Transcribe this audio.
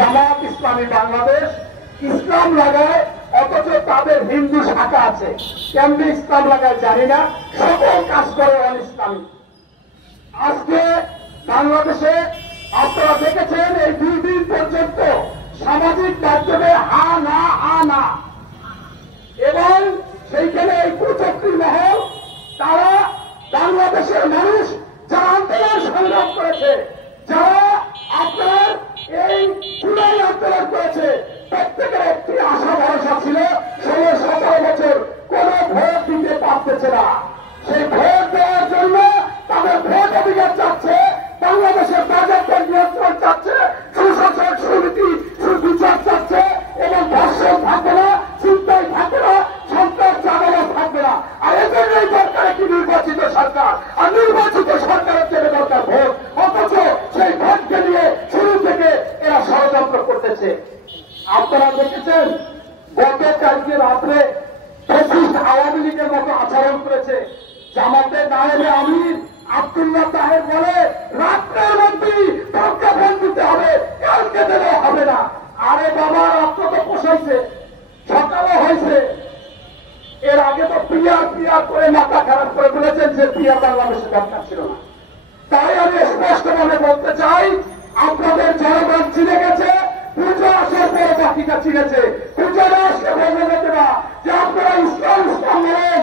জামাত ইসলামী বাংলাদেশ ইসলাম লাগায়, অথচ তাদের হিন্দু শাখা আছে। কেমনি ইসলাম লাগায় জানি না, সকল কাজ করে অন ইসলামী। আজকে বাংলাদেশে আপনারা দেখেছেন এই 2 দিন পর্যন্ত সামাজিক মাধ্যমে হা না, এবং সেইখানে এই কুচক্রী মহল তারা বাংলাদেশের মানুষ যারা আন্দোলন সংগ্রাম করেছে, যারা আপনার এই চুনাই আন্দোলন করেছে, প্রত্যেকের একটি আশা ভরসা ছিল 16-17 বছর কোন ভোট দিতে পারতেছে না। সেই ভোট দেওয়ার জন্য তাদের ভোট অধিকার চাচ্ছে, বাংলাদেশের বাজেটের নিয়ন্ত্রণ চাচ্ছে, সুশাসন সুনীতি সুবিচার চাচ্ছে, এবং ধর্ষণ থাকবে না, চিন্তাই থাকবে না, সন্ত্রাস চাঁদাবাজ থাকবে না। আর এজন্যই দরকার একটি নির্বাচিত সরকার, আর নির্বাচিত সরকারের জন্য দরকার ভোট। অথচ সেই ভোটকে নিয়ে শুরু থেকে এরা ষড়যন্ত্র করতেছে। আপনারা দেখেছেন গতকালকে রাত্রে ফ্যাসিস্ট আওয়ামী লীগের মতো আচরণ করেছে। জামাতের নায়েবে আমির আব্দুল্লাহ তাহের বলে রাত্রের মধ্যেই প্রজ্ঞাপন দিতে হবে, কালকে দিলেও হবে না। আরে বাবা, রাত্র তো পোষাইছে, সকালও হয়েছে। এর আগে তো পিয়ার করে মাথা খারাপ করে বলেছেন যে পিয়ার বাংলাদেশের দরকার ছিল না। তাই আমি স্পষ্টভাবে বলতে চাই, আপনাদের জনগণ চিনে গেছে, পুজো আসার পরে বাকিটা চিনেছে। পুজো আসলে বলতে না যে আপনারা ইসলাম বলেন,